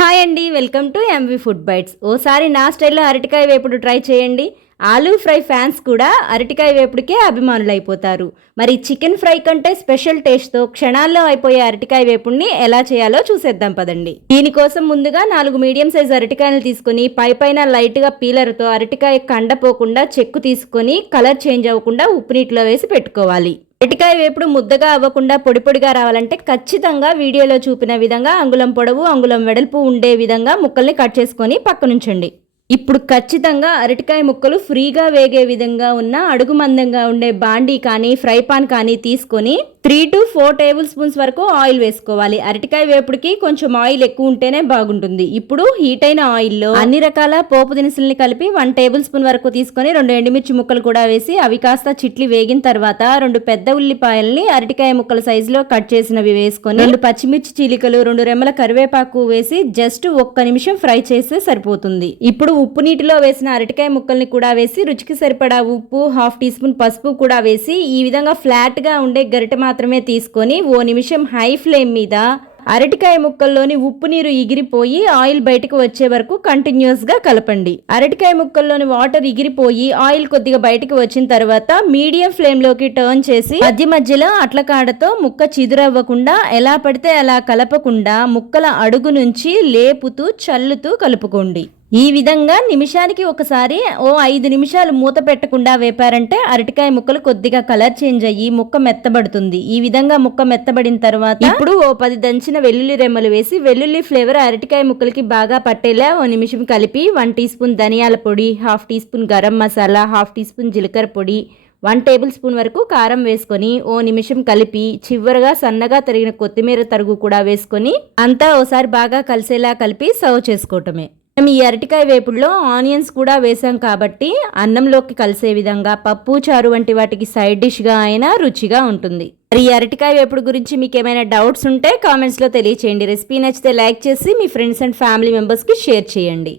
Hi అండి, welcome to MV food bites. ఓసారి నా స్టైల్లో అరటికాయ వేపుడు ట్రై చేయండి. ఆలూ ఫ్రై ఫ్యాన్స్ కూడా అరటికాయ వేపుడికే అభిమానులైపోతారు. మరి చికెన్ ఫ్రై కంటే స్పెషల్ టేస్ట్తో క్షణాల్లో అయిపోయే అరటికాయ వేపుడిని ఎలా చేయాలో చూసేద్దాం పదండి. దీనికోసం ముందుగా 4 మీడియం సైజ్ అరటికాయలు తీసుకుని పైన లైట్గా పీలర్తో అరటికాయ కండపోకుండా చెక్కు తీసుకొని కలర్ చేంజ్ అవ్వకుండా ఉప్పు నీటిలో వేసి పెట్టుకోవాలి. అరటికాయ వేపుడు ముద్దగా అవ్వకుండా పొడి పొడిగా రావాలంటే ఖచ్చితంగా వీడియోలో చూపిన విధంగా అంగుళం పొడవు అంగుళం వెడల్పు ఉండే విధంగా ముక్కల్ని కట్ చేసుకొని పక్కనుంచండి. ఇప్పుడు ఖచ్చితంగా అరటికాయ ముక్కలు ఫ్రీగా వేగే విధంగా ఉన్న అడుగు మందంగా ఉండే బాండీ కానీ ఫ్రై పాన్ కానీ తీసుకొని 3 to 4 టేబుల్ స్పూన్స్ వరకు ఆయిల్ వేసుకోవాలి. అరటికాయ వేపుడికి కొంచెం ఆయిల్ ఎక్కువ ఉంటేనే బాగుంటుంది. ఇప్పుడు హీట్ అయిన ఆయిల్లో అన్ని రకాల పోపు దినుసుల్ని కలిపి 1 టేబుల్ స్పూన్ వరకు తీసుకొని 2 ఎండుమిర్చి ముక్కలు కూడా వేసి అవి కాస్త చిట్లి వేగిన తర్వాత 2 పెద్ద ఉల్లిపాయల్ని అరటికాయ ముక్కల సైజులో కట్ చేసినవి వేసుకొని 2 పచ్చిమిర్చి చీలికలు 2 రెమ్మల కరివేపాకు వేసి జస్ట్ 1 నిమిషం ఫ్రై చేస్తే సరిపోతుంది. ఇప్పుడు ఉప్పు నీటిలో వేసిన అరటికాయ ముక్కల్ని కూడా వేసి రుచికి సరిపడా ఉప్పు 1/2 టీ స్పూన్ పసుపు కూడా వేసి ఈ విధంగా ఫ్లాట్ గా ఉండే గరిటె మాత్రమే తీసుకొని 1 నిమిషం హై ఫ్లేమ్ మీద అరటికాయ ముక్కల్లోని ఉప్పు నీరు ఎగిరిపోయి ఆయిల్ బయటకు వచ్చే వరకు కంటిన్యూస్ గా కలపండి. అరటికాయ ముక్కల్లోని వాటర్ ఎగిరిపోయి ఆయిల్ కొద్దిగా బయటకు వచ్చిన తర్వాత మీడియం ఫ్లేమ్ లోకి టర్న్ చేసి మధ్య మధ్యలో అట్లకాడతో ముక్క చిదురవ్వకుండా ఎలా పడితే అలా కలపకుండా ముక్కల అడుగు నుంచి లేపుతూ చల్లుతూ కలుపుకోండి. ఈ విధంగా నిమిషానికి ఒకసారి 5 నిమిషాలు మూత పెట్టకుండా వేపారంటే అరటికాయ ముక్కలు కొద్దిగా కలర్ చేంజ్ అయ్యి ముక్క మెత్తబడుతుంది. ఈ విధంగా ముక్క మెత్తబడిన తర్వాత ఇప్పుడు 10 దంచిన వెల్లుల్లి రెమ్మలు వేసి వెల్లుల్లి ఫ్లేవర్ అరటికాయ ముక్కలకి బాగా పట్టేలా 1 నిమిషం కలిపి 1 టీ స్పూన్ ధనియాల పొడి 1/2 teaspoon garam masala 1/2 teaspoon జీలకర్ర పొడి 1 టేబుల్ స్పూన్ వరకు కారం వేసుకొని 1 నిమిషం కలిపి చివరగా సన్నగా తరిగిన కొత్తిమీర తరుగు కూడా వేసుకొని అంతా ఓసారి బాగా కలిసేలా కలిపి సర్వ్ చేసుకోవటమే. ఈ అరటికాయ వేపుడులో ఆనియన్స్ కూడా వేసాం కాబట్టి అన్నంలోకి కలిసే విధంగా పప్పు చారు వంటి వాటికి సైడ్ డిష్గా అయినా రుచిగా ఉంటుంది. మరి ఈ అరటికాయ వేపుడు గురించి మీకు ఏమైనా డౌట్స్ ఉంటే కామెంట్స్లో తెలియచేయండి. రెసిపీ నచ్చితే లైక్ చేసి మీ ఫ్రెండ్స్ అండ్ ఫ్యామిలీ మెంబర్స్కి షేర్ చేయండి.